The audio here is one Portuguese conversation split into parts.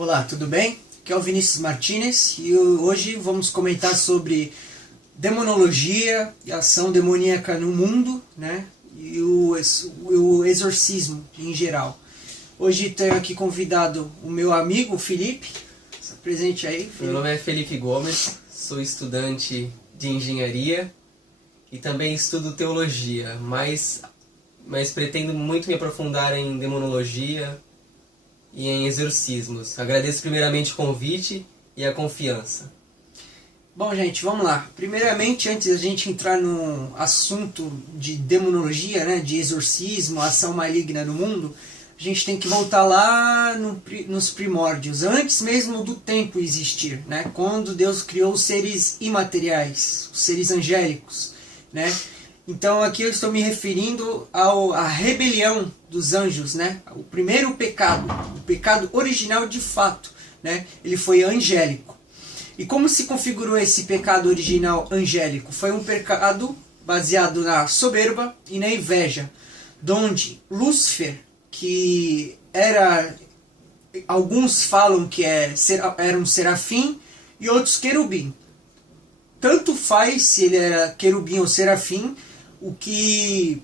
Olá, tudo bem? Aqui é o Vinícius Martinez e hoje vamos comentar sobre demonologia e ação demoníaca no mundo, né? E o exorcismo em geral. Hoje tenho aqui convidado o meu amigo Felipe. Se apresente aí, Felipe. Meu nome é Felipe Gomes, sou estudante de engenharia e também estudo teologia, mas pretendo muito me aprofundar em demonologia e em exorcismos. Agradeço primeiramente o convite e a confiança. Bom, gente, vamos lá. Primeiramente, antes da gente entrar no assunto de demonologia, né, de exorcismo, ação maligna no mundo, a gente tem que voltar lá nos primórdios, antes mesmo do tempo existir, né, quando Deus criou os seres imateriais, os seres angélicos, né? Então aqui eu estou me referindo à rebelião dos anjos, né? O primeiro pecado, o pecado original de fato, né? Ele foi angélico. E como se configurou esse pecado original angélico? Foi um pecado baseado na soberba e na inveja, donde Lúcifer, que era, alguns falam que era um serafim e outros querubim. Tanto faz se ele era querubim ou serafim, o que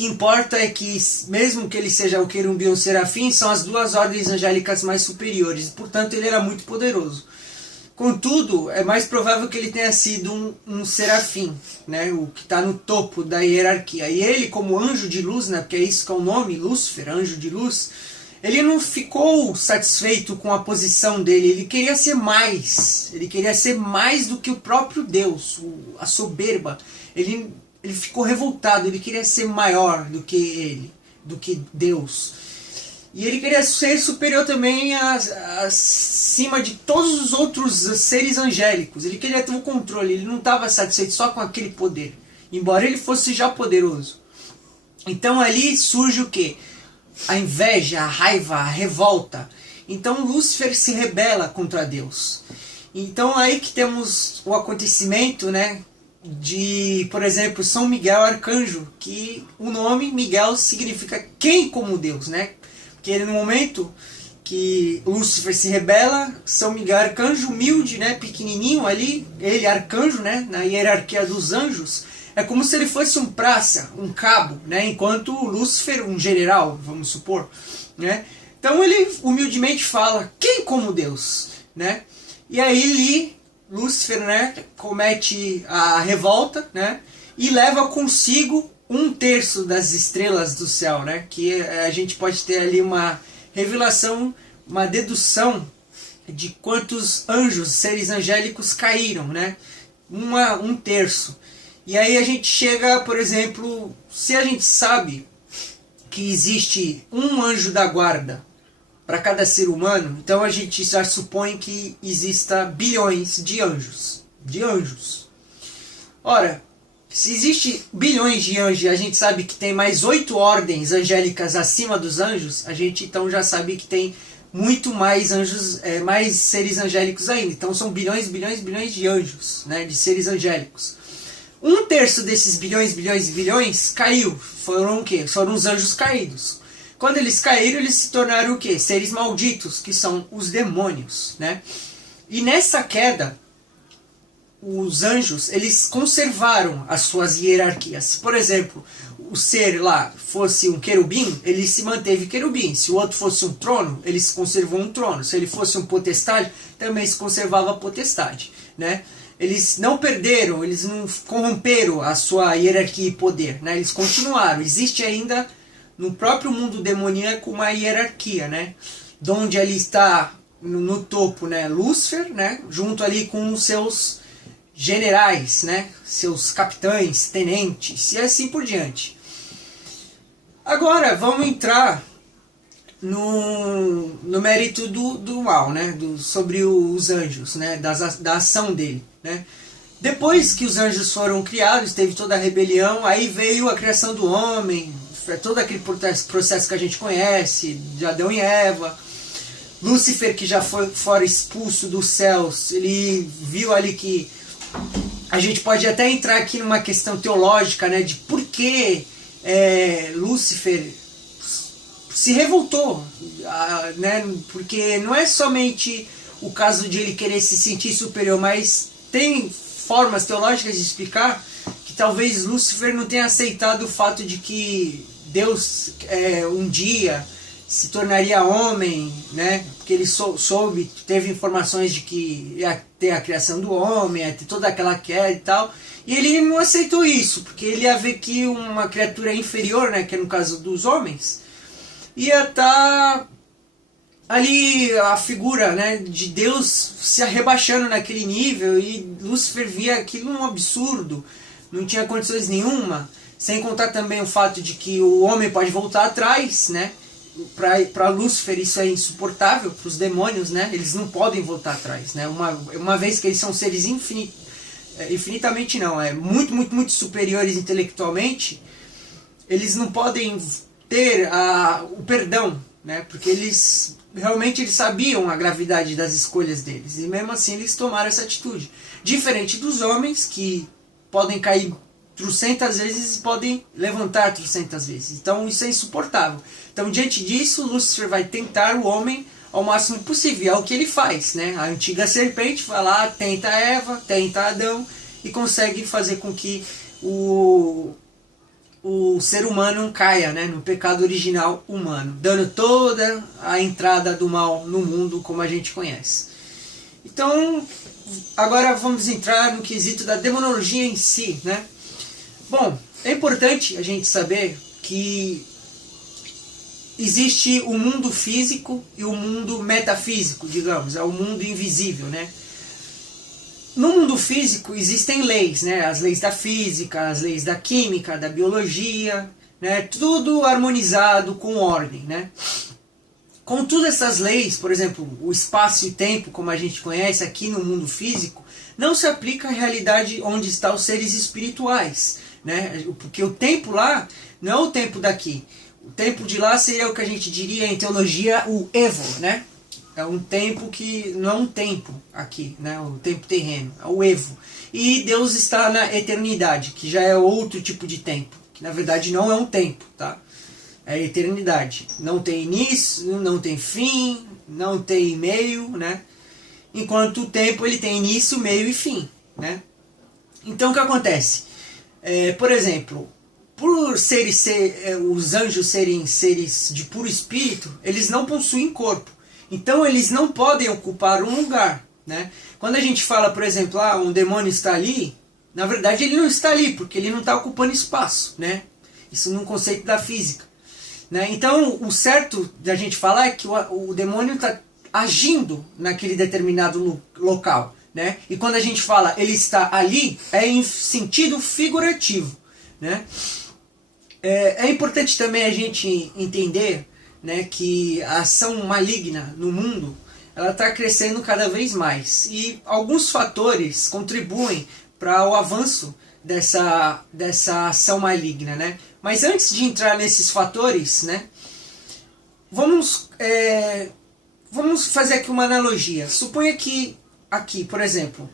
importa é que, mesmo que ele seja o querubim ou o serafim, são as duas ordens angélicas mais superiores. Portanto, ele era muito poderoso. Contudo, é mais provável que ele tenha sido um serafim, né? O que está no topo da hierarquia. E ele, como anjo de luz, né? Porque é isso que é o nome, Lúcifer, anjo de luz, ele não ficou satisfeito com a posição dele, ele queria ser mais. Ele queria ser mais do que o próprio Deus, a soberba. Ele ficou revoltado, ele queria ser maior do que ele, do que Deus. E ele queria ser superior também acima de todos os outros seres angélicos. Ele queria ter o controle, ele não estava satisfeito só com aquele poder, embora ele fosse já poderoso. Então ali surge o quê? A inveja, a raiva, a revolta. Então Lúcifer se rebela contra Deus. Então aí que temos o acontecimento, né, de, por exemplo, São Miguel Arcanjo, que o nome Miguel significa quem como Deus, né? Porque ele, no momento que Lúcifer se rebela, São Miguel Arcanjo, humilde, né, pequenininho ali, ele arcanjo, né, na hierarquia dos anjos, é como se ele fosse um praça, um cabo, né, enquanto Lúcifer, um general, vamos supor, né? Então ele humildemente fala, quem como Deus, né? E aí Lúcifer, né, comete a revolta, né, e leva consigo 1/3 das estrelas do céu, né, que a gente pode ter ali uma revelação, uma dedução de quantos anjos, seres angélicos caíram, né, 1/3. E aí a gente chega, por exemplo, se a gente sabe que existe um anjo da guarda para cada ser humano, então a gente já supõe que exista bilhões de anjos. Ora, se existe bilhões de anjos e a gente sabe que tem mais 8 ordens angélicas acima dos anjos, a gente então já sabe que tem muito mais anjos, mais seres angélicos ainda. Então são bilhões de anjos, né, de seres angélicos. 1/3 desses bilhões caiu. Foram o quê? Foram os anjos caídos. Quando eles caíram, eles se tornaram o quê? Seres malditos, que são os demônios, né? E nessa queda, os anjos, eles conservaram as suas hierarquias. Se, por exemplo, o ser lá fosse um querubim, ele se manteve querubim. Se o outro fosse um trono, ele se conservou um trono. Se ele fosse um potestade, também se conservava a potestade, né? Eles não perderam, eles não corromperam a sua hierarquia e poder, né? Eles continuaram. Existe ainda no próprio mundo demoníaco uma hierarquia, né? Donde ali está no topo, né, Lúcifer, né, junto ali com os seus generais, né, seus capitães, tenentes e assim por diante. Agora vamos entrar no mérito do mal, né, sobre os anjos, né, da ação dele, né. Depois que os anjos foram criados, teve toda a rebelião, aí veio a criação do homem, todo aquele processo que a gente conhece, de Adão e Eva. Lúcifer, que já fora expulso dos céus, ele viu ali que a gente pode até entrar aqui numa questão teológica, né, de por que Lúcifer se revoltou, né? Porque não é somente o caso de ele querer se sentir superior, mas tem formas teológicas de explicar que talvez Lúcifer não tenha aceitado o fato de que Deus um dia se tornaria homem, né? Porque ele soube, teve informações de que ia ter a criação do homem, ia ter toda aquela queda e tal, e ele não aceitou isso, porque ele ia ver que uma criatura inferior, né, que é no caso dos homens, ia estar ali a figura, né, de Deus se rebaixando naquele nível, e Lúcifer via aquilo um absurdo, não tinha condições nenhuma, sem contar também o fato de que o homem pode voltar atrás, né? Para Lúcifer isso é insuportável, para os demônios, né? Eles não podem voltar atrás, né? Uma vez que eles são seres infinitamente não, muito superiores intelectualmente, eles não podem ter o perdão, né? Porque eles realmente sabiam a gravidade das escolhas deles, e mesmo assim eles tomaram essa atitude. Diferente dos homens, que podem cair trocentas vezes e podem levantar trocentas vezes. Então isso é insuportável. Então, diante disso, Lúcifer vai tentar o homem ao máximo possível. É o que ele faz, né? A antiga serpente vai lá, tenta Eva, tenta Adão e consegue fazer com que o ser humano caia, né, no pecado original humano, dando toda a entrada do mal no mundo como a gente conhece. Então, agora vamos entrar no quesito da demonologia em si, né? Bom, é importante a gente saber que existe o mundo físico e o mundo metafísico, digamos, é o mundo invisível, né? No mundo físico existem leis, né? As leis da física, as leis da química, da biologia, né? Tudo harmonizado com ordem, né? Contudo, essas leis, por exemplo, o espaço e tempo, como a gente conhece aqui no mundo físico, não se aplica à realidade onde estão os seres espirituais, né? Porque o tempo lá não é o tempo daqui. O tempo de lá seria o que a gente diria em teologia o evo, né? É um tempo que não é um tempo aqui, né? O tempo terreno, é o evo. E Deus está na eternidade, que já é outro tipo de tempo, que na verdade não é um tempo, tá? É a eternidade. Não tem início, não tem fim, não tem meio, né? Enquanto o tempo ele tem início, meio e fim, né? Então o que acontece? Por exemplo, por os anjos serem seres de puro espírito, eles não possuem corpo. Então eles não podem ocupar um lugar, né? Quando a gente fala, por exemplo, um demônio está ali, na verdade ele não está ali, porque ele não está ocupando espaço, né? Isso num conceito da física, né? Então o certo da gente falar é que o demônio está agindo naquele determinado local, né? E quando a gente fala ele está ali, é em sentido figurativo, né? É importante também a gente entender, né, que a ação maligna no mundo ela está crescendo cada vez mais, e alguns fatores contribuem para o avanço dessa ação maligna, né? Mas antes de entrar nesses fatores, né, vamos fazer aqui uma analogia. Suponha que aqui, por exemplo,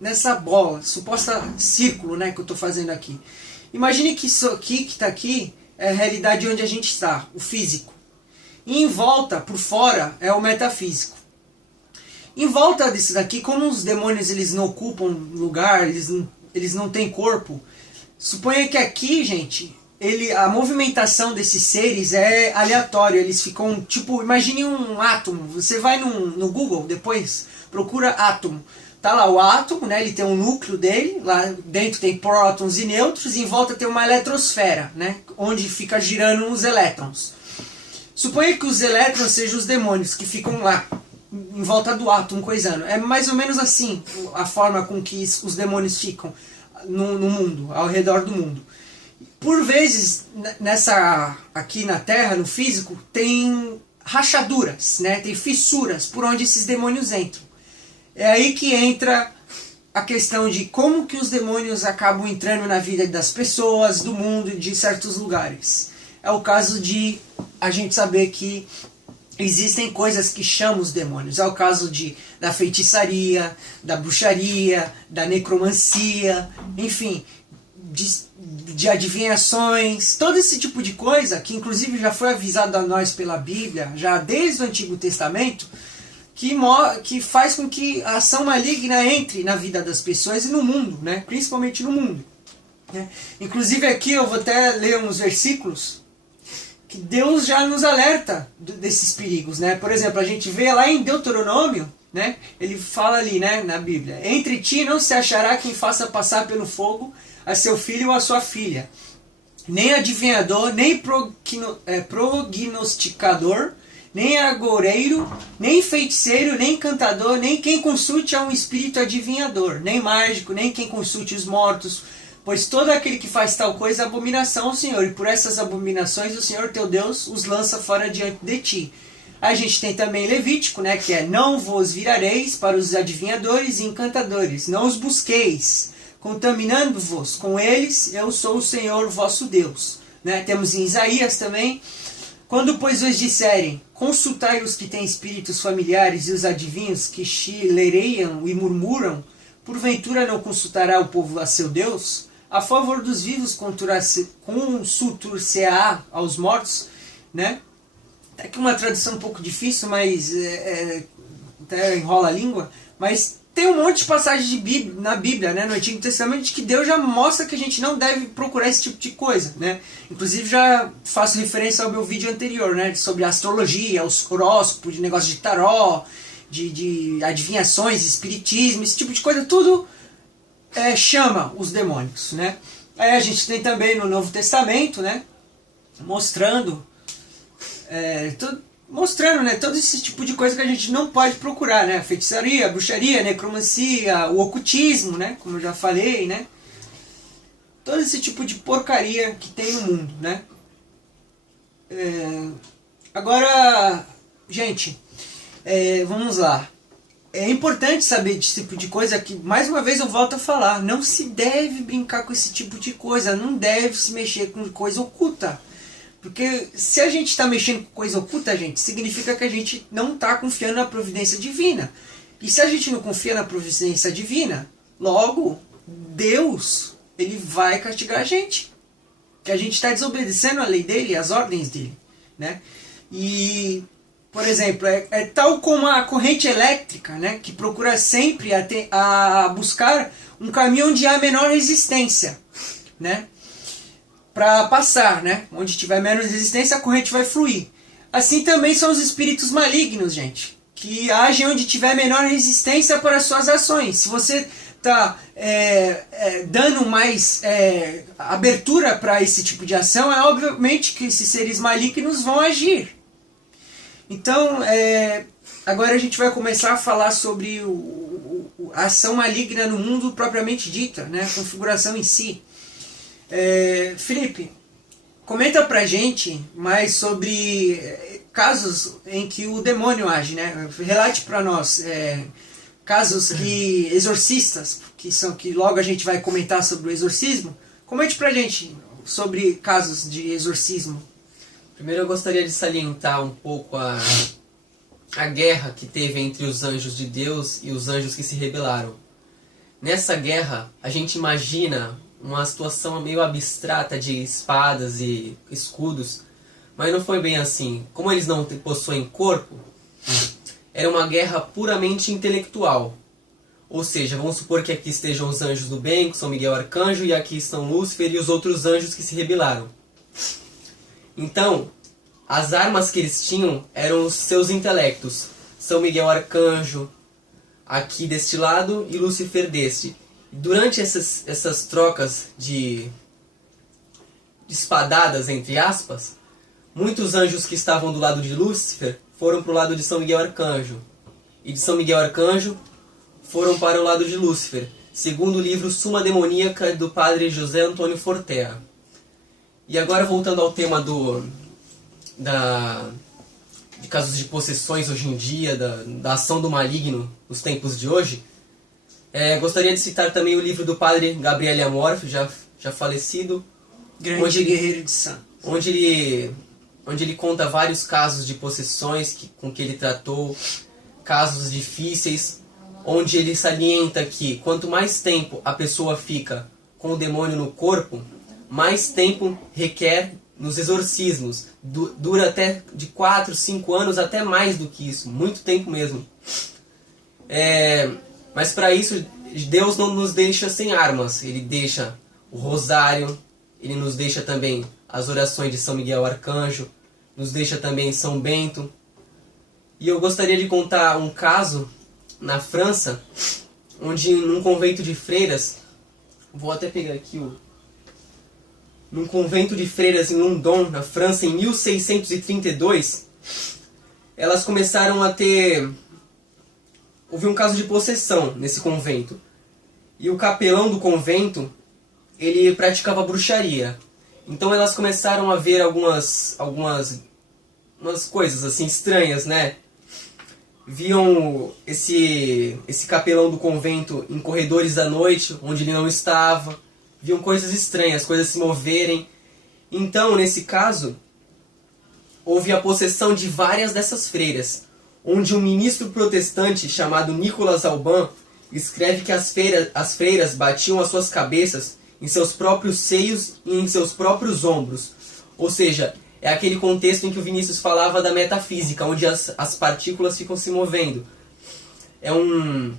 nessa bola, suposta círculo, né, que eu estou fazendo aqui, imagine que isso aqui que está aqui é a realidade onde a gente está, o físico. E em volta, por fora, é o metafísico. Em volta disso daqui, como os demônios eles não ocupam lugar, eles não têm corpo, suponha que aqui, gente, a movimentação desses seres é aleatória. Eles ficam, tipo, imagine um átomo. Você vai no Google depois, procura átomo. Tá lá o átomo, né? Ele tem um núcleo dele, lá dentro tem prótons e nêutrons, e em volta tem uma eletrosfera, né? Onde fica girando os elétrons. Suponha que os elétrons sejam os demônios que ficam lá, em volta do átomo, coisando. É mais ou menos assim a forma com que os demônios ficam no mundo, ao redor do mundo. Por vezes, aqui na Terra, no físico, tem rachaduras, né? Tem fissuras por onde esses demônios entram. É aí que entra a questão de como que os demônios acabam entrando na vida das pessoas, do mundo e de certos lugares. É o caso de a gente saber que existem coisas que chamam os demônios. É o caso da feitiçaria, da bruxaria, da necromancia, enfim, de adivinhações, todo esse tipo de coisa, que inclusive já foi avisado a nós pela Bíblia, já desde o Antigo Testamento, que faz com que a ação maligna entre na vida das pessoas e no mundo, né? Principalmente no mundo. Né? Inclusive aqui eu vou até ler uns versículos que Deus já nos alerta desses perigos. Né? Por exemplo, a gente vê lá em Deuteronômio, né? Ele fala ali, né, na Bíblia: entre ti não se achará quem faça passar pelo fogo a seu filho ou a sua filha, nem adivinhador, nem prognosticador, nem agoureiro, nem feiticeiro, nem cantador, nem quem consulte a um espírito adivinhador, nem mágico, nem quem consulte os mortos, pois todo aquele que faz tal coisa é abominação ao Senhor, e por essas abominações o Senhor teu Deus os lança fora diante de ti. A gente tem também Levítico, né, que é: não vos virareis para os adivinhadores e encantadores, não os busqueis, contaminando-vos com eles, eu sou o Senhor vosso Deus. Né? Temos em Isaías também: quando pois vos disserem, consultai os que têm espíritos familiares e os adivinhos que chileireiam e murmuram, porventura não consultará o povo a seu Deus? A favor dos vivos consultar-se-á aos mortos? Né? Até que uma tradução um pouco difícil, mas até enrola a língua, mas tem um monte de passagens na Bíblia, né, no Antigo Testamento, que Deus já mostra que a gente não deve procurar esse tipo de coisa. Né? Inclusive já faço referência ao meu vídeo anterior, né, sobre astrologia, os horóscopos, de negócio de taró, de adivinhações, espiritismo, esse tipo de coisa, tudo chama os demônios. Né? Aí a gente tem também no Novo Testamento, né, mostrando né, todo esse tipo de coisa que a gente não pode procurar, né? Feitiçaria, bruxaria, necromancia, o ocultismo, né? Como eu já falei, né? Todo esse tipo de porcaria que tem no mundo, né? Agora, gente, vamos lá. É importante saber desse tipo de coisa que, mais uma vez eu volto a falar, não se deve brincar com esse tipo de coisa, não deve se mexer com coisa oculta. Porque se a gente está mexendo com coisa oculta, gente, significa que a gente não está confiando na providência divina. E se a gente não confia na providência divina, logo, Deus, ele vai castigar a gente. Que a gente está desobedecendo a lei dele, as ordens dele. Né? E, por exemplo, é tal como a corrente elétrica, né, que procura sempre a buscar um caminho onde há menor resistência. Né? Para passar, né? Onde tiver menos resistência, a corrente vai fluir. Assim também são os espíritos malignos, gente, que agem onde tiver menor resistência para as suas ações. Se você está dando mais abertura para esse tipo de ação, é obviamente que esses seres malignos vão agir. Então, agora a gente vai começar a falar sobre a ação maligna no mundo propriamente dita, né? A configuração em si. Felipe, comenta pra gente mais sobre casos em que o demônio age, né? Relate pra nós casos que exorcistas, que logo a gente vai comentar sobre o exorcismo. Comente pra gente sobre casos de exorcismo. Primeiro eu gostaria de salientar um pouco a guerra que teve entre os anjos de Deus e os anjos que se rebelaram. Nessa guerra, a gente imagina uma situação meio abstrata de espadas e escudos, mas não foi bem assim. Como eles não possuem corpo, era uma guerra puramente intelectual. Ou seja, vamos supor que aqui estejam os anjos do bem, que são Miguel Arcanjo, e aqui estão Lúcifer e os outros anjos que se rebelaram. Então, as armas que eles tinham eram os seus intelectos. São Miguel Arcanjo aqui deste lado e Lúcifer deste. Durante essas trocas de espadadas, entre aspas, muitos anjos que estavam do lado de Lúcifer foram para o lado de São Miguel Arcanjo. E de São Miguel Arcanjo foram para o lado de Lúcifer, segundo o livro Suma Demoníaca do padre José Antônio Fortea. E agora voltando ao tema de casos de possessões hoje em dia, da ação do maligno nos tempos de hoje, gostaria de citar também o livro do padre Gabriel Amorf, já falecido, Grande Guerreiro de Santos, onde ele conta vários casos de possessões com que ele tratou, casos difíceis, onde ele salienta que quanto mais tempo a pessoa fica com o demônio no corpo, mais tempo requer nos exorcismos. Dura até de 4, 5 anos, até mais do que isso, muito tempo mesmo. Mas para isso, Deus não nos deixa sem armas. Ele deixa o rosário, ele nos deixa também as orações de São Miguel Arcanjo, nos deixa também São Bento. E eu gostaria de contar um caso na França, onde num convento de freiras, vou até pegar aqui num convento de freiras em Loudun, na França, em 1632, elas começaram a ter... Houve um caso de possessão nesse convento. E o capelão do convento, ele praticava bruxaria. Então elas começaram a ver algumas coisas assim estranhas, né? Viam esse capelão do convento em corredores da noite, onde ele não estava. Viam coisas estranhas, coisas se moverem. Então, nesse caso, houve a possessão de várias dessas freiras, onde um ministro protestante chamado Nicolas Alban escreve que as freiras batiam as suas cabeças em seus próprios seios e em seus próprios ombros. Ou seja, é aquele contexto em que o Vinícius falava da metafísica, onde as partículas ficam se movendo. É um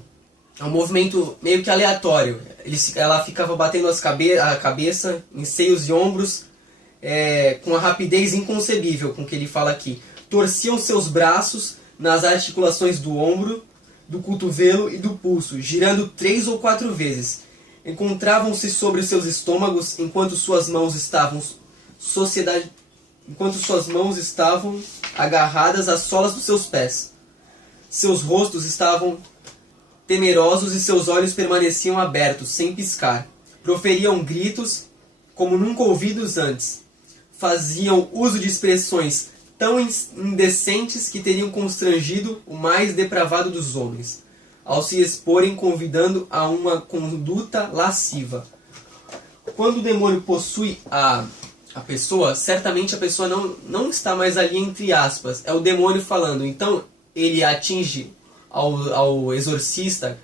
movimento meio que aleatório. Ela ficava batendo a cabeça em seios e ombros com a rapidez inconcebível com que ele fala aqui. Torciam seus braços nas articulações do ombro, do cotovelo e do pulso, girando 3 ou 4 vezes. Encontravam-se sobre seus estômagos enquanto suas mãos estavam agarradas às solas dos seus pés. Seus rostos estavam temerosos e seus olhos permaneciam abertos, sem piscar. Proferiam gritos como nunca ouvidos antes. Faziam uso de expressões tão indecentes que teriam constrangido o mais depravado dos homens, ao se exporem convidando a uma conduta lasciva. Quando o demônio possui a pessoa, certamente a pessoa não está mais ali entre aspas. É o demônio falando. Então ele atinge ao exorcista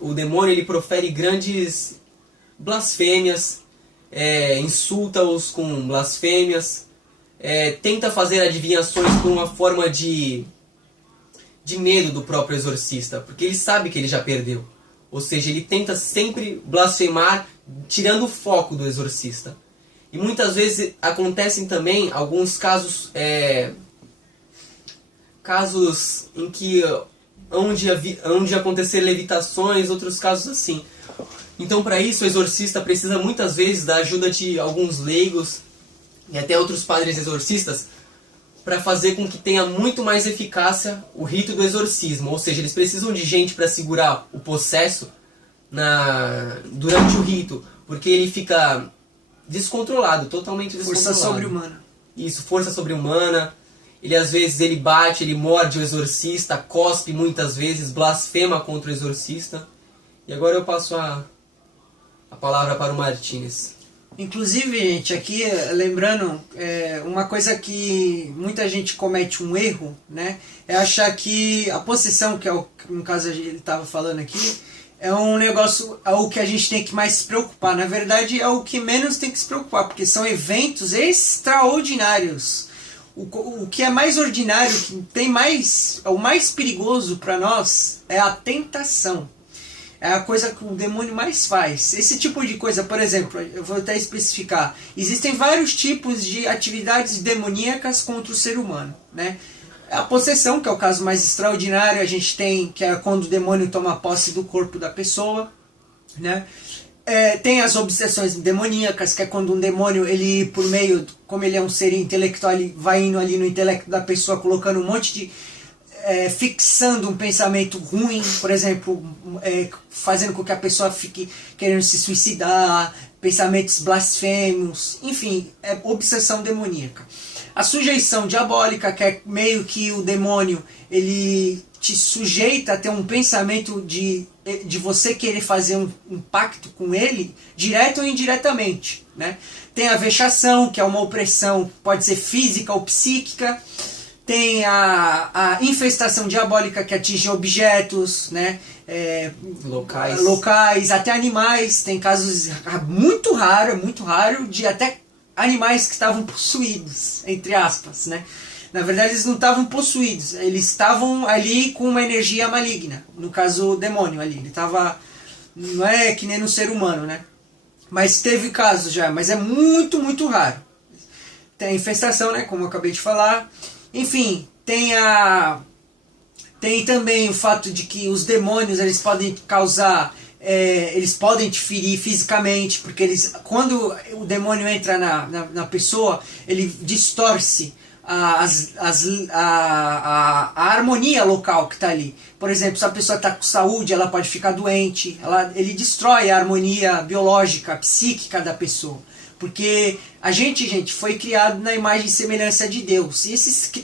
o demônio ele profere grandes blasfêmias, insulta-os com blasfêmias, tenta fazer adivinhações por uma forma de medo do próprio exorcista, porque ele sabe que ele já perdeu. Ou seja, ele tenta sempre blasfemar, tirando o foco do exorcista. E muitas vezes acontecem também alguns casos em que onde acontecer levitações, outros casos assim. Então, para isso, o exorcista precisa muitas vezes da ajuda de alguns leigos e até outros padres exorcistas para fazer com que tenha muito mais eficácia o rito do exorcismo. Ou seja, eles precisam de gente para segurar o possesso durante o rito, porque ele fica descontrolado, totalmente descontrolado. Força sobre-humana. Isso, força sobre-humana. Ele às vezes ele bate, ele morde o exorcista, cospe muitas vezes, blasfema contra o exorcista. E agora eu passo a palavra para o Martínez. Inclusive, gente, aqui lembrando, uma coisa que muita gente comete um erro, né, é achar que a possessão, que é no caso ele estava falando aqui, é um negócio, é o que a gente tem que mais se preocupar. Na verdade, é o que menos tem que se preocupar, porque são eventos extraordinários. O que é mais ordinário, que tem o mais perigoso para nós é a tentação. É a coisa que o demônio mais faz. Esse tipo de coisa, por exemplo, eu vou até especificar. Existem vários tipos de atividades demoníacas contra o ser humano, né? A possessão, que é o caso mais extraordinário, a gente tem, que é quando o demônio toma posse do corpo da pessoa, né? Tem as obsessões demoníacas, que é quando um demônio, ele por meio, como ele é um ser intelectual, ele vai indo ali no intelecto da pessoa, colocando um monte de... fixando um pensamento ruim, por exemplo, fazendo com que a pessoa fique querendo se suicidar, pensamentos blasfêmicos, enfim, é obsessão demoníaca. A sujeição diabólica, que é meio que o demônio, ele te sujeita a ter um pensamento de você querer fazer um pacto com ele, direto ou indiretamente, né? Tem a vexação, que é uma opressão, pode ser física ou psíquica. Tem a infestação diabólica, que atinge objetos, né? locais, até animais. Tem casos muito raro, de até animais que estavam possuídos, entre aspas, né? Na verdade, eles não estavam possuídos, eles estavam ali com uma energia maligna. No caso, o demônio ali, ele estava... Não é que nem no ser humano, né? Mas teve casos já, mas é muito raro. Tem a infestação, né? Como eu acabei de falar. Enfim, tem também o fato de que os demônios, eles podem causar... eles podem te ferir fisicamente, porque quando o demônio entra na pessoa, ele distorce a harmonia local que está ali. Por exemplo, se a pessoa está com saúde, ela pode ficar doente. Ele destrói a harmonia biológica, psíquica da pessoa. Porque a gente foi criado na imagem e semelhança de Deus. E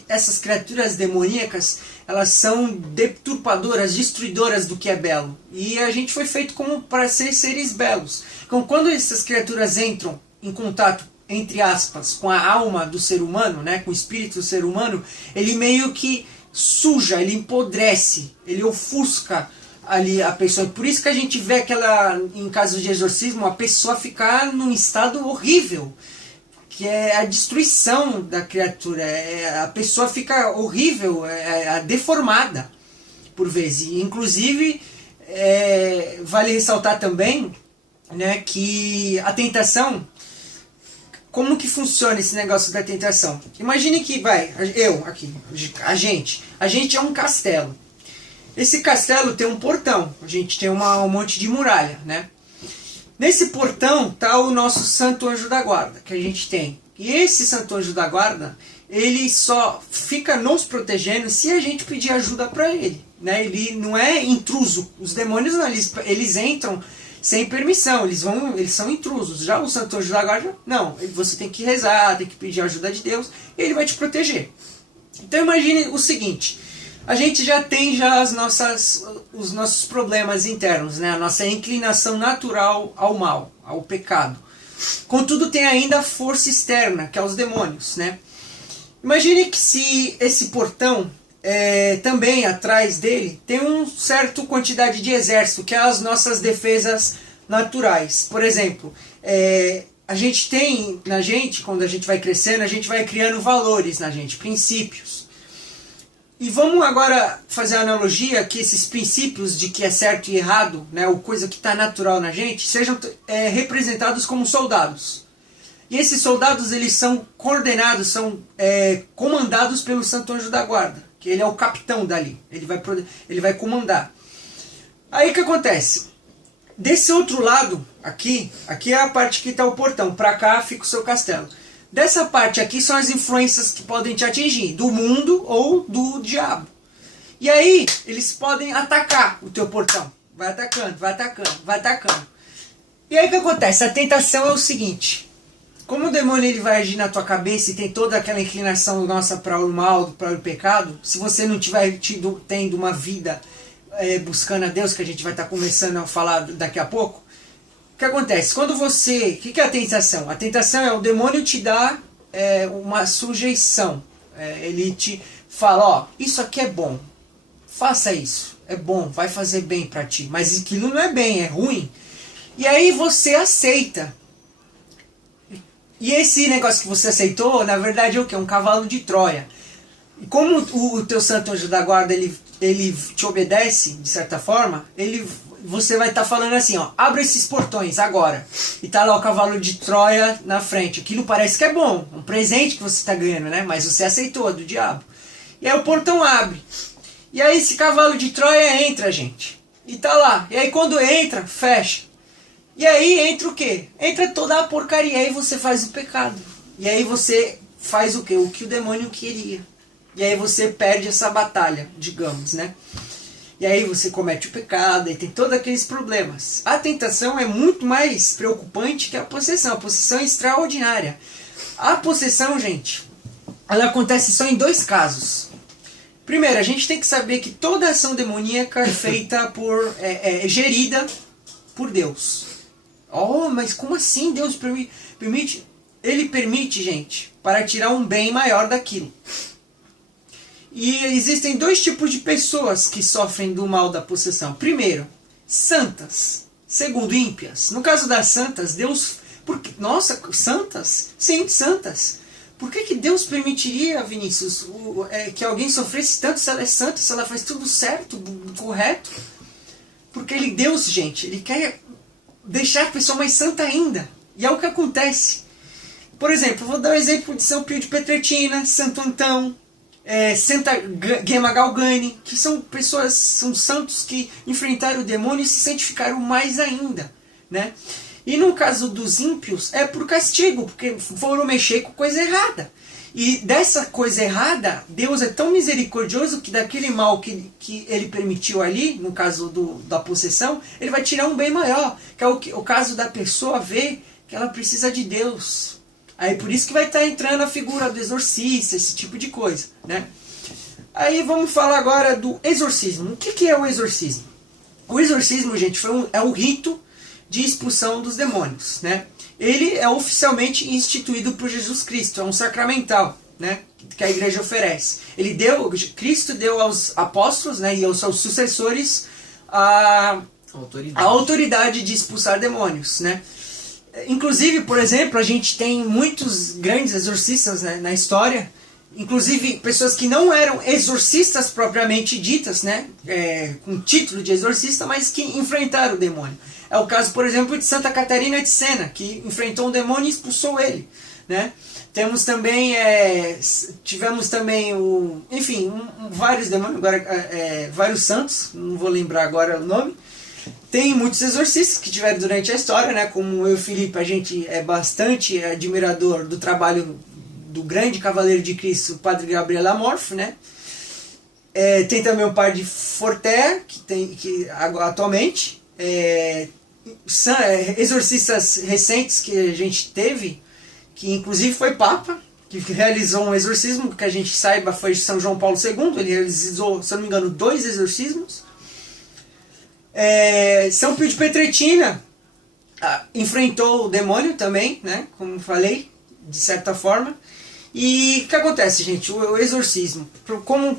essas criaturas demoníacas, elas são deturpadoras, destruidoras do que é belo. E a gente foi feito como para ser seres belos. Então, quando essas criaturas entram em contato, entre aspas, com a alma do ser humano, né, com o espírito do ser humano, ele meio que suja, ele empodrece, ele ofusca ali a pessoa. Por isso que a gente vê em casos de exorcismo, a pessoa ficar num estado horrível, que é a destruição da criatura. A pessoa fica horrível, deformada, por vezes. Inclusive, vale ressaltar também, né, que a tentação... Como que funciona esse negócio da tentação? Imagine que, a gente é um castelo. Esse castelo tem um portão, a gente tem um monte de muralha, né? Nesse portão está o nosso Santo Anjo da Guarda, que a gente tem. E esse Santo Anjo da Guarda, ele só fica nos protegendo se a gente pedir ajuda para ele, né? Ele não é intruso. Os demônios não, eles entram sem permissão, eles são intrusos. Já o Santo Anjo da Guarda, não, você tem que rezar, tem que pedir a ajuda de Deus, e ele vai te proteger. Então imagine o seguinte, a gente já tem os nossos problemas internos, né? A nossa inclinação natural ao mal, ao pecado. Contudo, tem ainda a força externa, que é os demônios, né? Imagine que se esse portão, também atrás dele, tem uma certa quantidade de exército, que é as nossas defesas naturais. Por exemplo, a gente tem na gente, quando a gente vai crescendo, a gente vai criando valores na gente, princípios. E vamos agora fazer a analogia que esses princípios de que é certo e errado, né, ou coisa que está natural na gente, sejam representados como soldados. E esses soldados, eles são coordenados, são comandados pelo Santo Anjo da Guarda, que ele é o capitão dali, ele vai comandar. Aí o que acontece? Desse outro lado, aqui é a parte que está o portão, para cá fica o seu castelo. Dessa parte aqui são as influências que podem te atingir, do mundo ou do diabo. E aí, eles podem atacar o teu portão. Vai atacando, vai atacando, vai atacando. E aí o que acontece? A tentação é o seguinte: como o demônio ele vai agir na tua cabeça e tem toda aquela inclinação nossa para o mal, para o pecado, se você não tiver tendo uma vida buscando a Deus, que a gente vai estar começando a falar daqui a pouco, o que acontece? Quando você... O que é a tentação? A tentação é o demônio te dar uma sujeição. Ele te fala, ó, isso aqui é bom, faça isso, é bom, vai fazer bem para ti, mas aquilo não é bem, é ruim. E aí você aceita. E esse negócio que você aceitou, na verdade é o quê? Um cavalo de Troia. E como o teu Santo Anjo da Guarda, ele te obedece, de certa forma, você vai estar falando assim, ó, abre esses portões agora. E tá lá o cavalo de Troia na frente. Aquilo parece que é bom, um presente que você está ganhando, né? Mas você aceitou, do diabo. E aí o portão abre. E aí esse cavalo de Troia entra, gente. E tá lá. E aí quando entra, fecha. E aí entra o quê? Entra toda a porcaria, aí você faz o pecado. E aí você faz o quê? O que o demônio queria. E aí você perde essa batalha, digamos, né? E aí você comete o pecado, e tem todos aqueles problemas. A tentação é muito mais preocupante que a possessão. A possessão é extraordinária. A possessão, gente, ela acontece só em 2 casos. Primeiro, a gente tem que saber que toda ação demoníaca é feita gerida por Deus. Oh, mas como assim Deus permite? Ele permite, gente, para tirar um bem maior daquilo. E existem dois tipos de pessoas que sofrem do mal da possessão. Primeiro, santas. Segundo, ímpias. No caso das santas, Deus... Porque, nossa, santas? Sim, santas. Por que Deus permitiria, Vinícius, que alguém sofresse tanto se ela é santa, se ela faz tudo certo, correto? Porque Deus, gente, Ele quer deixar a pessoa mais santa ainda. E é o que acontece. Por exemplo, vou dar o exemplo de São Pio de Pietrelcina, Santo Antão, Santa Gema Galgani, que são pessoas, são santos que enfrentaram o demônio e se santificaram mais ainda, né? E no caso dos ímpios é por castigo, porque foram mexer com coisa errada. E dessa coisa errada, Deus é tão misericordioso que daquele mal que Ele permitiu ali, no caso da possessão, Ele vai tirar um bem maior, que é o caso da pessoa ver que ela precisa de Deus. Aí por isso que vai estar entrando a figura do exorcista, esse tipo de coisa, né? Aí vamos falar agora do exorcismo. O que é o exorcismo? O exorcismo, gente, é um rito de expulsão dos demônios, né? Ele é oficialmente instituído por Jesus Cristo, é um sacramental, né, que a igreja oferece. Cristo deu aos apóstolos, né, e aos seus sucessores a autoridade de expulsar demônios, né? Inclusive, por exemplo, a gente tem muitos grandes exorcistas, né, na história, inclusive pessoas que não eram exorcistas propriamente ditas, né, com título de exorcista, mas que enfrentaram o demônio. É o caso, por exemplo, de Santa Catarina de Sena, que enfrentou um demônio e expulsou ele, né? Tivemos também vários demônios, agora, vários santos, não vou lembrar agora o nome. Tem muitos exorcistas que tiveram durante a história, né? Como eu e o Felipe, a gente é bastante admirador do trabalho do grande cavaleiro de Cristo, o Padre Gabriel Amorfo, né? Tem também o Padre Forté, que atualmente... exorcistas recentes que a gente teve, que inclusive foi Papa, que realizou um exorcismo, que a gente saiba foi São João Paulo II, ele realizou, se eu não me engano, 2 exorcismos. São Pio de Pietrelcina enfrentou o demônio também, né, como falei, de certa forma. E o que acontece, gente? O exorcismo, como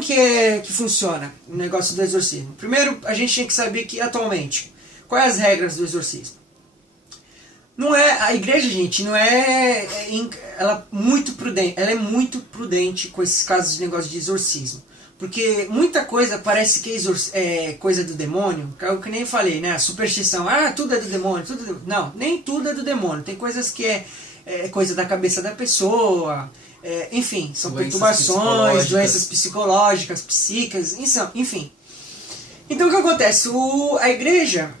que funciona o negócio do exorcismo? Primeiro, a gente tem que saber que atualmente, quais as regras do exorcismo? Não é a igreja, gente, não ela é muito prudente com esses casos de negócio de exorcismo, porque muita coisa parece que é coisa do demônio, que é o que nem falei, né? A superstição, tudo é do demônio, não, nem tudo é do demônio. Tem coisas que é coisa da cabeça da pessoa, enfim, são perturbações, doenças psicológicas, psíquicas, enfim. Então o que acontece? A igreja,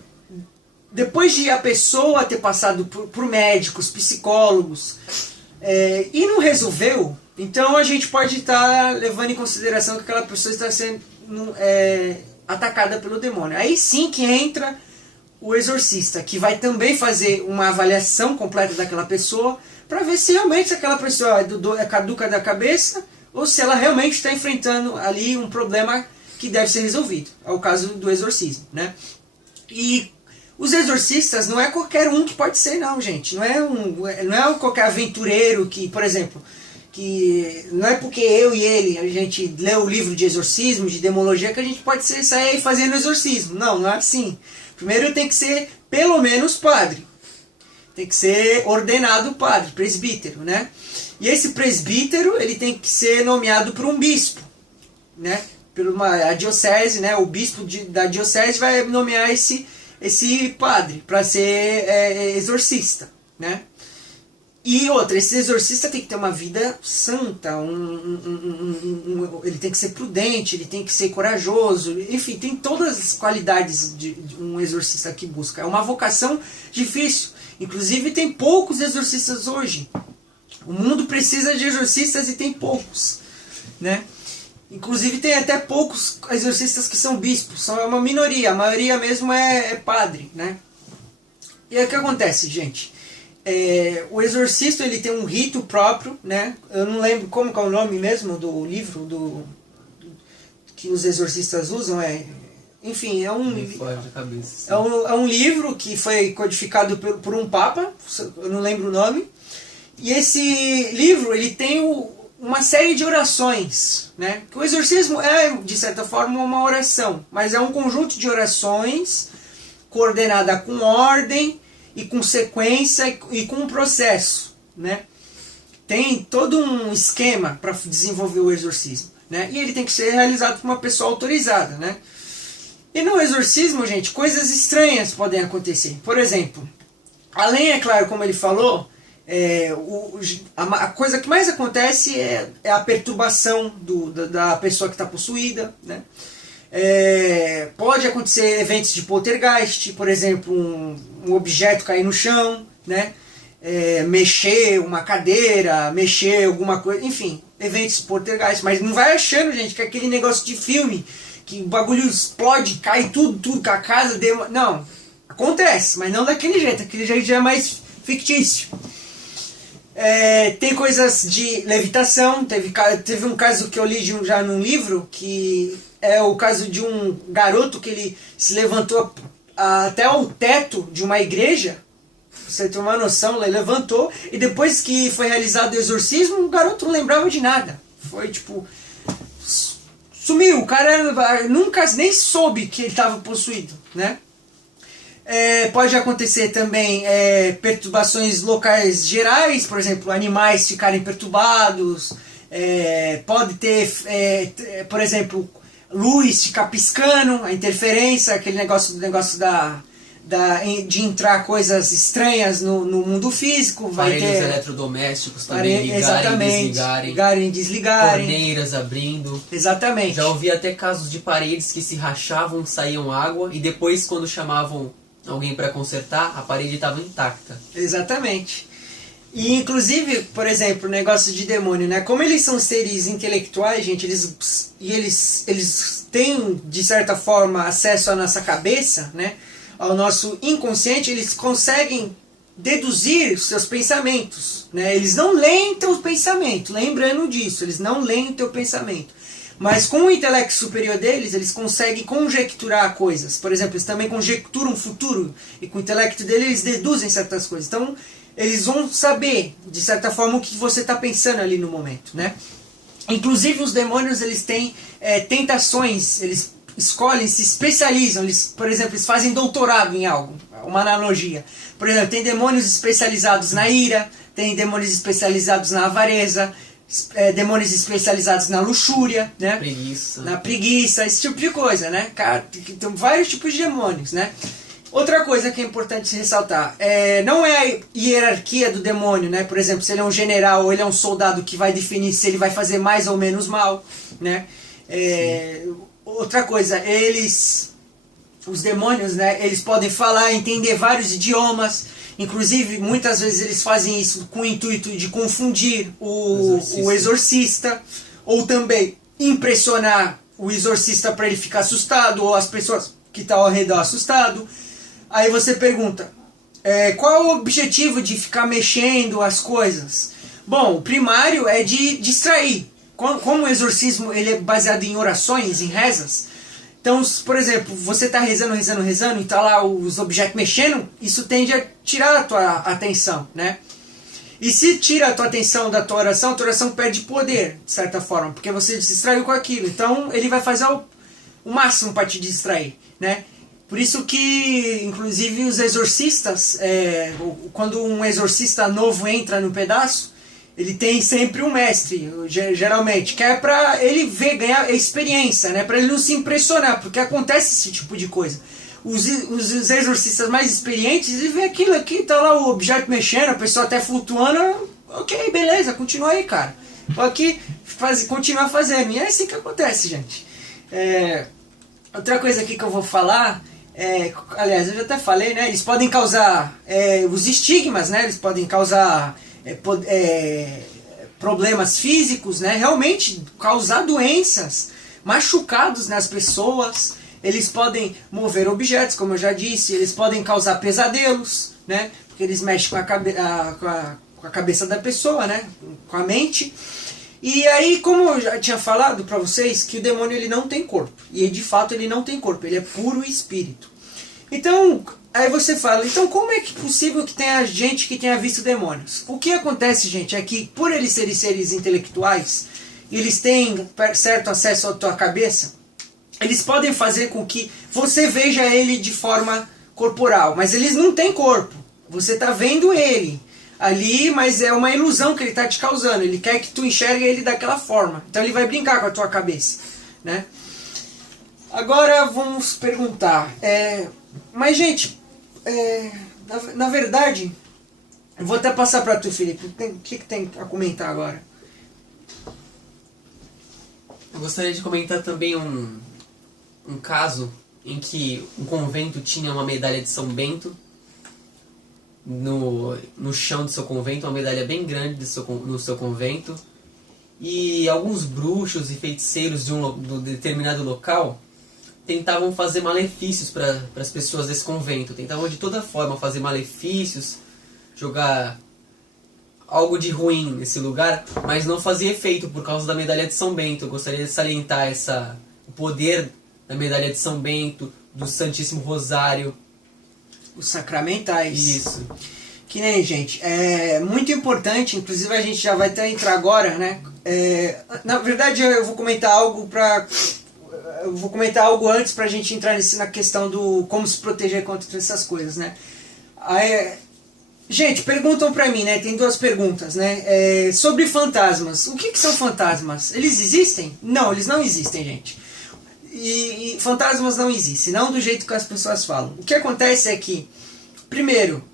depois de a pessoa ter passado por médicos, psicólogos, e não resolveu, então a gente pode estar levando em consideração que aquela pessoa está sendo atacada pelo demônio. Aí sim que entra o exorcista, que vai também fazer uma avaliação completa daquela pessoa, para ver se realmente aquela pessoa é caduca da cabeça, ou se ela realmente está enfrentando ali um problema que deve ser resolvido. É o caso do exorcismo, né? E os exorcistas não é qualquer um que pode ser, não, gente. Não é qualquer aventureiro que, por exemplo, que não é porque eu e ele, a gente lê o livro de exorcismo, de demologia, que a gente pode sair fazendo exorcismo. Não é assim. Primeiro tem que ser pelo menos padre. Tem que ser ordenado padre, presbítero, né? E esse presbítero, ele tem que ser nomeado por um bispo, né? A diocese, né? O bispo da diocese vai nomear esse padre para ser exorcista, né? E outra, esse exorcista tem que ter uma vida santa, ele tem que ser prudente, ele tem que ser corajoso, enfim, tem todas as qualidades de um exorcista que busca. É uma vocação difícil, inclusive tem poucos exorcistas hoje. O mundo precisa de exorcistas e tem poucos, né? Inclusive tem até poucos exorcistas que são bispos, são uma minoria, a maioria mesmo é padre, né? E aí o que acontece, gente? O exorcista, ele tem um rito próprio, né? Eu não lembro como que é o nome mesmo do livro que os exorcistas usam, enfim, é um livro que foi codificado por um papa, eu não lembro o nome, e esse livro, ele tem uma série de orações, né? O exorcismo é, de certa forma, uma oração, mas é um conjunto de orações coordenada com ordem e com sequência e com um processo, né? Tem todo um esquema para desenvolver o exorcismo, né? E ele tem que ser realizado por uma pessoa autorizada, né? E no exorcismo, gente, coisas estranhas podem acontecer. Por exemplo, além, é claro, como ele falou, a coisa que mais acontece é a perturbação da pessoa que está possuída, né? Pode acontecer eventos de poltergeist, por exemplo, um objeto cair no chão, né? Mexer uma cadeira, mexer alguma coisa, enfim, eventos poltergeist. Mas não vai achando, gente, que é aquele negócio de filme, que o bagulho explode, cai tudo, que a casa deu... Não, acontece, mas não daquele jeito, aquele jeito já é mais fictício. Tem coisas de levitação, teve um caso que eu li já num livro, que é o caso de um garoto que ele se levantou até o teto de uma igreja, pra você ter uma noção, ele levantou, e depois que foi realizado o exorcismo, o garoto não lembrava de nada. Foi tipo... Sumiu, o cara nunca nem soube que ele estava possuído, né? Pode acontecer também perturbações locais gerais, por exemplo, animais ficarem perturbados, pode ter, por exemplo, luz ficar piscando, a interferência, aquele negócio de entrar coisas estranhas no mundo físico. Vai ter eletrodomésticos também ligarem e desligarem. Torneiras abrindo. Exatamente. Já ouvi até casos de paredes que se rachavam, saíam água, e depois, quando chamavam alguém para consertar, a parede estava intacta. Exatamente. E inclusive, por exemplo, o negócio de demônio, né? Como eles são seres intelectuais, gente, eles têm, de certa forma, acesso à nossa cabeça, né? Ao nosso inconsciente, eles conseguem deduzir os seus pensamentos, né? Eles não leem teu pensamento, lembrando disso, eles não leem teu pensamento. Mas com o intelecto superior deles, eles conseguem conjecturar coisas. Por exemplo, eles também conjecturam o futuro. E com o intelecto deles, eles deduzem certas coisas. Então, eles vão saber, de certa forma, o que você está pensando ali no momento, né? Inclusive, os demônios, eles têm tentações, eles escolhem, se especializam. Por exemplo, eles fazem doutorado em algo. Uma analogia. Por exemplo, tem demônios especializados na ira, tem demônios especializados na avareza, demônios especializados na luxúria, né? Na preguiça, esse tipo de coisa, né? Tem vários tipos de demônios, né? Outra coisa que é importante se ressaltar, não é a hierarquia do demônio, né? Por exemplo, se ele é um general ou ele é um soldado que vai definir se ele vai fazer mais ou menos mal, né? Outra coisa, os demônios, né? Eles podem falar, entender vários idiomas. Inclusive, muitas vezes eles fazem isso com o intuito de confundir o exorcista, ou também impressionar o exorcista para ele ficar assustado, ou as pessoas que estão ao redor assustado. Aí você pergunta, qual é o objetivo de ficar mexendo as coisas? Bom, o primário é de distrair. Como o exorcismo ele é baseado em orações, em rezas, então, por exemplo, você está rezando e está lá os objetos mexendo, isso tende a tirar a tua atenção, né? E se tira a tua atenção da tua oração, a tua oração perde poder, de certa forma, porque você se distraiu com aquilo. Então, ele vai fazer o máximo para te distrair, né? Por isso que, inclusive, os exorcistas, quando um exorcista novo entra no pedaço, ele tem sempre um mestre, geralmente, que é para ele ganhar experiência, né? Para ele não se impressionar, porque acontece esse tipo de coisa. Os exorcistas mais experientes, eles veem aquilo aqui, tá lá o objeto mexendo, a pessoa até flutuando, ok, beleza, continua aí, cara. Vou aqui continuar fazendo, e é assim que acontece, gente. Outra coisa aqui que eu vou falar, aliás, eu já até falei, né? Eles podem causar os estigmas, né? Eles podem causar problemas físicos, né? Realmente causar doenças, machucados nas pessoas. Eles podem mover objetos, como eu já disse. Eles podem causar pesadelos, né? Porque eles mexem com a cabeça da pessoa, né? Com a mente. E aí, como eu já tinha falado para vocês, que o demônio ele não tem corpo. E de fato ele não tem corpo, ele é puro espírito. Então, aí você fala, então como é que é possível que tenha gente que tenha visto demônios? O que acontece, gente, é que por eles serem seres intelectuais, eles têm certo acesso à tua cabeça, eles podem fazer com que você veja ele de forma corporal, mas eles não têm corpo. Você está vendo ele ali, mas é uma ilusão que ele está te causando. Ele quer que tu enxergue ele daquela forma. Então ele vai brincar com a tua cabeça, né? Agora vamos perguntar. Mas, gente, na verdade, eu vou até passar para tu, Felipe. O que tem a comentar agora? Eu gostaria de comentar também um caso em que um convento tinha uma medalha de São Bento no chão do seu convento, uma medalha bem grande no seu convento, e alguns bruxos e feiticeiros de um determinado local tentavam fazer malefícios para as pessoas desse convento, tentavam de toda forma fazer malefícios, jogar algo de ruim nesse lugar, mas não fazia efeito por causa da medalha de São Bento. Eu gostaria de salientar o poder da medalha de São Bento, do Santíssimo Rosário. Os sacramentais. Isso. Que nem, gente, é muito importante, inclusive a gente já vai até entrar agora, né? Na verdade, eu vou comentar algo antes pra gente entrar na questão do como se proteger contra essas coisas, né? Gente, perguntam pra mim, né? Tem duas perguntas, né? Sobre fantasmas. O que são fantasmas? Eles existem? Não, eles não existem, gente. E fantasmas não existem, não do jeito que as pessoas falam. O que acontece é que, primeiro,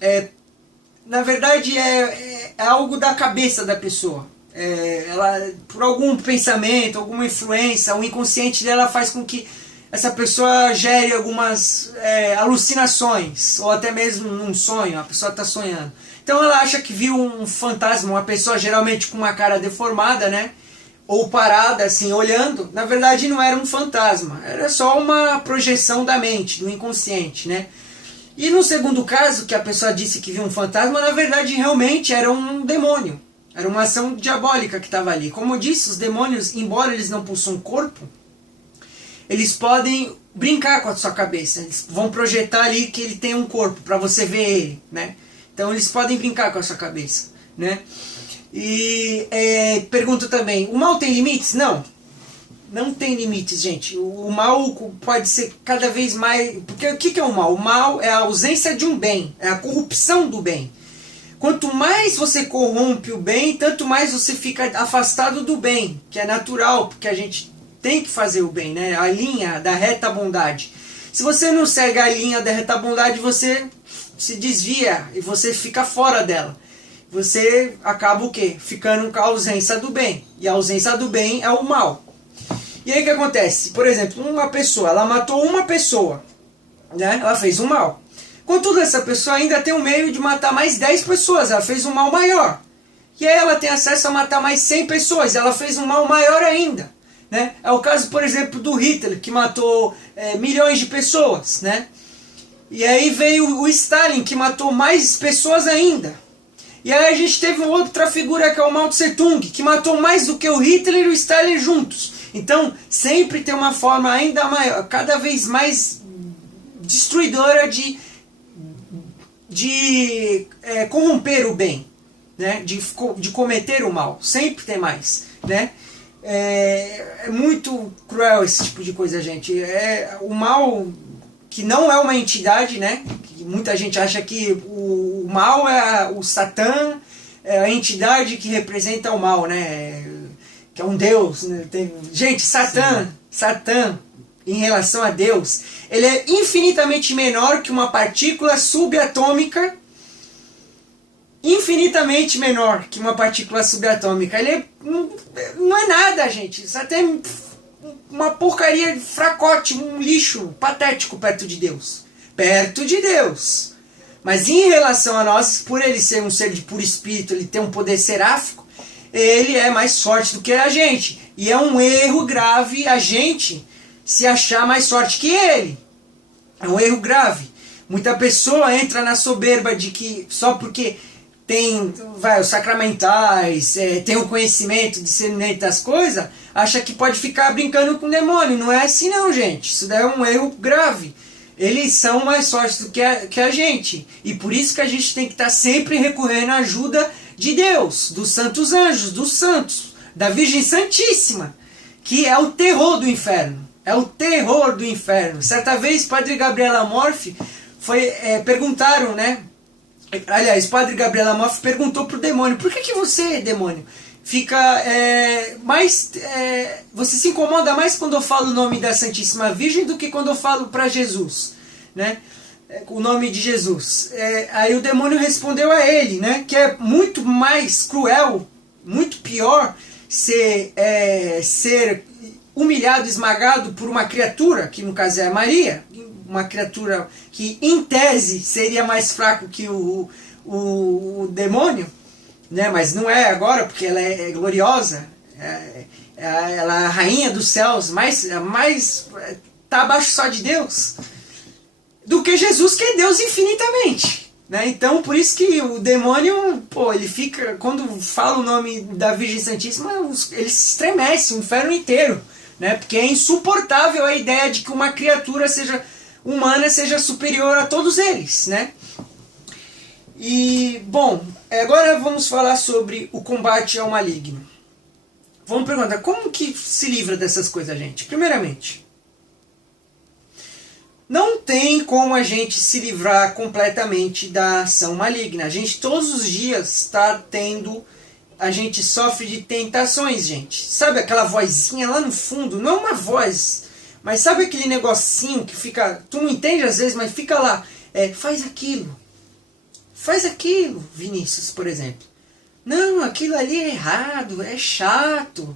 na verdade é algo da cabeça da pessoa. Ela, por algum pensamento, alguma influência, o inconsciente dela faz com que essa pessoa gere algumas alucinações, ou até mesmo num sonho, a pessoa está sonhando. Então ela acha que viu um fantasma, uma pessoa geralmente com uma cara deformada, né? Ou parada, assim, olhando. Na verdade não era um fantasma, era só uma projeção da mente, do inconsciente, né? E no segundo caso, que a pessoa disse que viu um fantasma, na verdade realmente era um demônio. Era uma ação diabólica que estava ali. Como eu disse, os demônios, embora eles não possuam corpo, eles podem brincar com a sua cabeça. Eles vão projetar ali que ele tem um corpo para você ver ele, né? Então eles podem brincar com a sua cabeça, né? E pergunto também, o mal tem limites? Não. Não tem limites, gente. O mal pode ser cada vez mais... Porque o que é o mal? O mal é a ausência de um bem. É a corrupção do bem. Quanto mais você corrompe o bem, tanto mais você fica afastado do bem. Que é natural, porque a gente tem que fazer o bem, né? A linha da reta bondade. Se você não segue a linha da reta bondade, você se desvia e você fica fora dela. Você acaba o quê? Ficando com a ausência do bem. E a ausência do bem é o mal. E aí o que acontece? Por exemplo, uma pessoa, ela matou uma pessoa, né? Ela fez um mal. Contudo, essa pessoa ainda tem um meio de matar mais 10 pessoas. Ela fez um mal maior. E aí ela tem acesso a matar mais 100 pessoas. Ela fez um mal maior ainda, né? É o caso, por exemplo, do Hitler, que matou milhões de pessoas, né? E aí veio o Stalin, que matou mais pessoas ainda. E aí a gente teve outra figura, que é o Mao Tse Tung, que matou mais do que o Hitler e o Stalin juntos. Então, sempre tem uma forma ainda maior, cada vez mais destruidora de corromper o bem, né? De cometer o mal. Sempre tem mais, né? É muito cruel esse tipo de coisa, gente. O mal, que não é uma entidade, né? Muita gente acha que o mal é o Satã, é a entidade que representa o mal, né? Que é um Deus, né? Gente, Satã, em relação a Deus, ele é infinitamente menor que uma partícula subatômica. Infinitamente menor que uma partícula subatômica. Ele não é nada, gente. Satã é uma porcaria, fracote, um lixo patético perto de Deus. Perto de Deus. Mas em relação a nós, por ele ser um ser de puro espírito, ele ter um poder seráfico, ele é mais forte do que a gente. E é um erro grave a gente se achar mais forte que ele. É um erro grave. Muita pessoa entra na soberba de que só porque tem os sacramentais, tem o conhecimento, discernimento das coisas, acha que pode ficar brincando com o demônio. Não é assim não, gente. Isso daí é um erro grave. Eles são mais fortes do que a gente. E por isso que a gente tem que estar sempre recorrendo à ajuda de Deus, dos santos anjos, dos santos, da Virgem Santíssima, que é o terror do inferno. É o terror do inferno. Certa vez, Padre Gabriel Amorfi perguntaram, né? Aliás, Padre Gabriel Amorfi perguntou pro demônio: por que você, demônio, fica você se incomoda mais quando eu falo o nome da Santíssima Virgem do que quando eu falo para Jesus, né? O nome de Jesus. Aí o demônio respondeu a ele, né, que é muito mais cruel, muito pior ser humilhado, esmagado por uma criatura, que no caso é a Maria, uma criatura que em tese seria mais fraco que o demônio, né? Mas não é agora, porque ela é gloriosa, ela é a rainha dos céus, tá abaixo só de Deus, do que Jesus, que é Deus infinitamente, né? Então por isso que o demônio, ele fica, quando fala o nome da Virgem Santíssima, ele se estremece, o inferno inteiro, né? Porque é insuportável a ideia de que uma criatura humana seja superior a todos eles, né? E, bom, agora vamos falar sobre o combate ao maligno. Vamos perguntar, como que se livra dessas coisas, gente? Primeiramente, não tem como a gente se livrar completamente da ação maligna. A gente todos os dias está a gente sofre de tentações, gente. Sabe aquela vozinha lá no fundo? Não é uma voz, mas sabe aquele negocinho que fica, tu não entende às vezes, mas fica lá, faz aquilo. Faz aquilo, Vinícius, por exemplo. Não, aquilo ali é errado, é chato.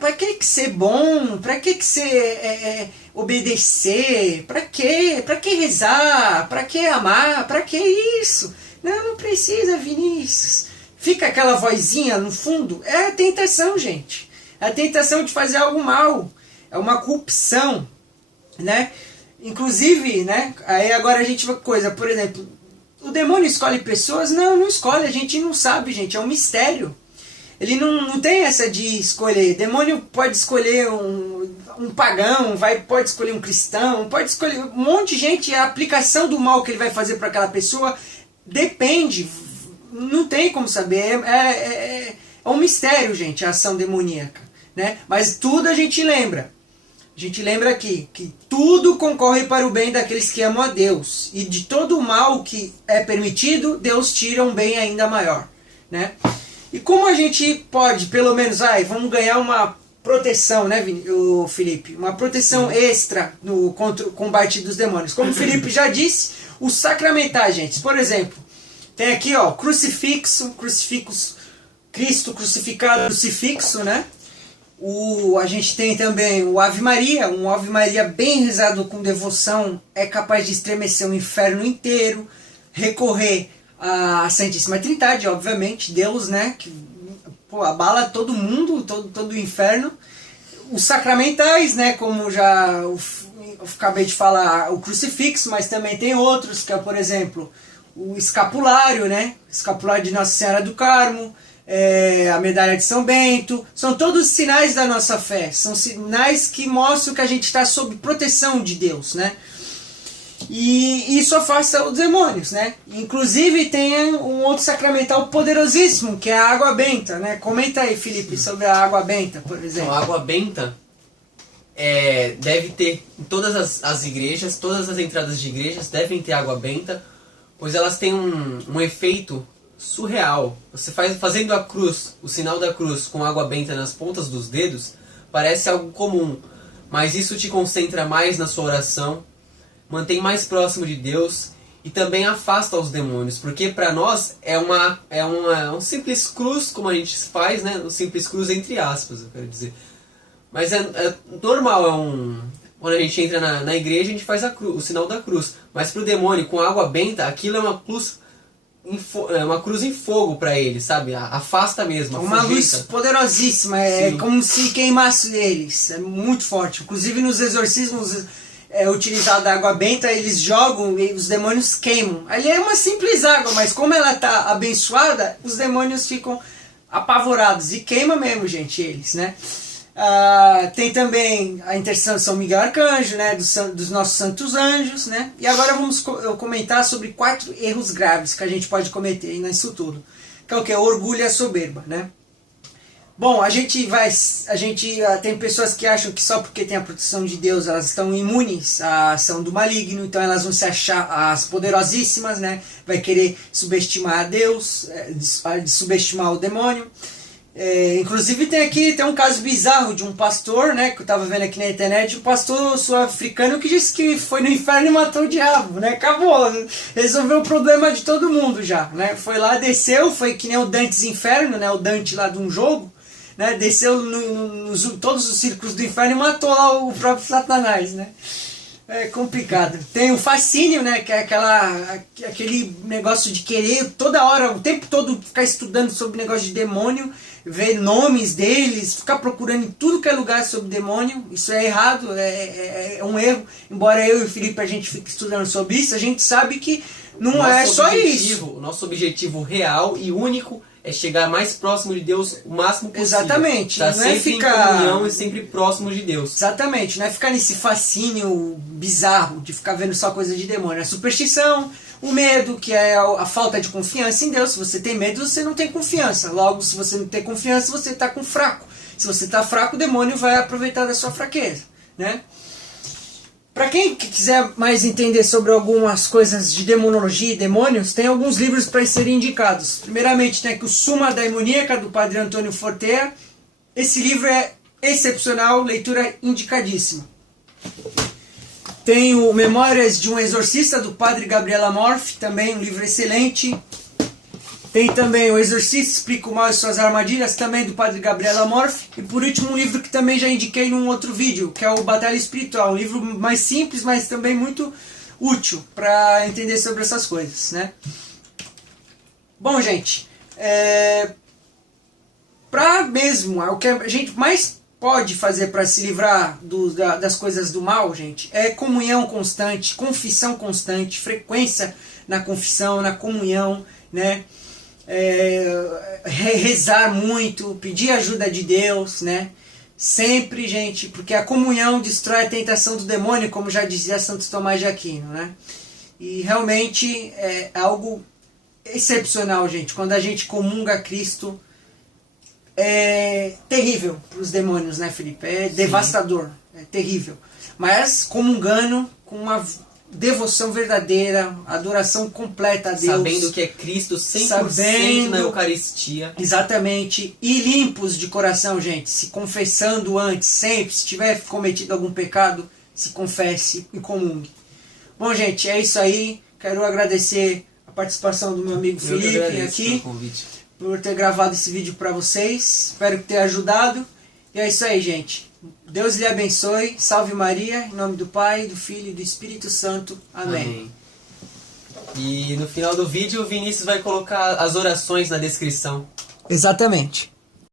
Pra que ser bom? Pra que ser obedecer? Pra que rezar? Pra que amar? Pra que isso? Não precisa, Vinícius. Fica aquela vozinha no fundo. É a tentação, gente. É a tentação de fazer algo mal. É uma corrupção, né? Inclusive, né? Aí agora a gente vai coisa, por exemplo, o demônio escolhe pessoas? Não escolhe, a gente não sabe, gente, é um mistério. Ele não tem essa de escolher. O demônio pode escolher um pagão, pode escolher um cristão, pode escolher um monte de gente. A aplicação do mal que ele vai fazer para aquela pessoa depende, não tem como saber. É um mistério, gente, a ação demoníaca, né? Mas tudo a gente lembra. A gente lembra aqui que tudo concorre para o bem daqueles que amam a Deus. E de todo o mal que é permitido, Deus tira um bem ainda maior, né? E como a gente pode, pelo menos, vamos ganhar uma proteção, né, Felipe? Uma proteção extra contra o combate dos demônios. Como o Felipe já disse, os sacramentais, gente. Por exemplo, tem aqui, crucifixo, Cristo crucificado, crucifixo, né? A gente tem também o Ave Maria, um Ave Maria bem rezado com devoção é capaz de estremecer o inferno inteiro. Recorrer à Santíssima Trindade, obviamente, Deus, né, que abala todo mundo, todo o inferno. Os sacramentais, né, como já eu acabei de falar, o crucifixo, mas também tem outros, que é, por exemplo, o escapulário, né, escapulário de Nossa Senhora do Carmo, a medalha de São Bento, são todos sinais da nossa fé, são sinais que mostram que a gente está sob proteção de Deus, né? E isso afasta os demônios, né? Inclusive tem um outro sacramental poderosíssimo, que é a água benta, né? Comenta aí, Felipe, sobre a água benta, por exemplo. Então, a água benta deve ter em todas as igrejas, todas as entradas de igrejas devem ter água benta, pois elas têm um efeito surreal. Você fazendo a cruz, o sinal da cruz com água benta nas pontas dos dedos, parece algo comum, mas isso te concentra mais na sua oração, mantém mais próximo de Deus e também afasta os demônios, porque para nós é um simples cruz, como a gente faz, né? Um simples cruz entre aspas, eu quero dizer. Mas é normal, quando a gente entra na igreja, a gente faz o sinal da cruz. Mas para o demônio, com água benta, aquilo é uma cruz em fogo para ele, sabe? Afasta mesmo. Uma luz poderosíssima, como se queimasse eles. É muito forte. Inclusive nos exorcismos utilizado a água benta, eles jogam e os demônios queimam. Ali é uma simples água, mas como ela está abençoada, os demônios ficam apavorados e queima mesmo, gente, eles, né? Tem também a intercessão de São Miguel Arcanjo, né, dos nossos santos anjos, né? E agora vamos comentar sobre 4 erros graves que a gente pode cometer nisso tudo. Que é o que? O orgulho e a soberba, né? Bom, tem pessoas que acham que só porque tem a proteção de Deus elas estão imunes à ação do maligno, então elas vão se achar as poderosíssimas, né? Vai querer subestimar a Deus, subestimar o demônio. Inclusive tem um caso bizarro de um pastor, né, que eu estava vendo aqui na internet, um pastor sul-africano que disse que foi no inferno e matou o diabo, né? Acabou, resolveu o problema de todo mundo já, né? Foi lá, desceu, foi que nem o Dante's Inferno, né, o Dante lá de um jogo, né, desceu todos os círculos do inferno e matou lá o próprio Satanás, né? É complicado. Tem o fascínio, né, que é aquele negócio de querer toda hora, o tempo todo ficar estudando sobre negócio de demônio, ver nomes deles, ficar procurando em tudo que é lugar sobre demônio. Isso é errado, é um erro. Embora eu e o Felipe a gente fique estudando sobre isso, a gente sabe que não é só isso. O nosso objetivo real e único é chegar mais próximo de Deus o máximo possível. Exatamente. Tá não é sempre ficar em comunhão e sempre próximo de Deus. Exatamente. Não é ficar nesse fascínio bizarro de ficar vendo só coisa de demônio. É superstição, o medo, que é a falta de confiança em Deus. Se você tem medo, você não tem confiança. Logo, se você não tem confiança, você está com fraco. Se você está fraco, o demônio vai aproveitar da sua fraqueza, né? Para quem quiser mais entender sobre algumas coisas de demonologia e demônios, tem alguns livros para serem indicados. Primeiramente tem aqui o Suma Daimoníaca, do Padre Antônio Fortea. Esse livro é excepcional, leitura indicadíssima. Tem o Memórias de um Exorcista, do Padre Gabriel Amorf, também um livro excelente. Tem também O Exorcista Explica o Mal e Suas Armadilhas, também do Padre Gabriel Amorf. E por último, um livro que também já indiquei num outro vídeo, que é o Batalha Espiritual. Um livro mais simples, mas também muito útil para entender sobre essas coisas, né? Bom, gente, o que a gente mais pode fazer para se livrar das coisas do mal, gente, é comunhão constante, confissão constante, frequência na confissão, na comunhão, né? Rezar muito, pedir ajuda de Deus, né? Sempre, gente, porque a comunhão destrói a tentação do demônio, como já dizia Santo Tomás de Aquino, né? E realmente é algo excepcional, gente. Quando a gente comunga a Cristo, é terrível para os demônios, né, Felipe? É devastador, é terrível. Mas comungando com uma devoção verdadeira, adoração completa a Deus. Sabendo que é Cristo 100% na Eucaristia. Exatamente. E limpos de coração, gente. Se confessando antes, sempre. Se tiver cometido algum pecado, se confesse e comungue. Bom, gente, é isso aí. Quero agradecer a participação do meu amigo Felipe aqui, por ter gravado esse vídeo para vocês. Espero que tenha ajudado. E é isso aí, gente. Deus lhe abençoe. Salve Maria. Em nome do Pai, do Filho e do Espírito Santo. Amém. E no final do vídeo o Vinícius vai colocar as orações na descrição. Exatamente.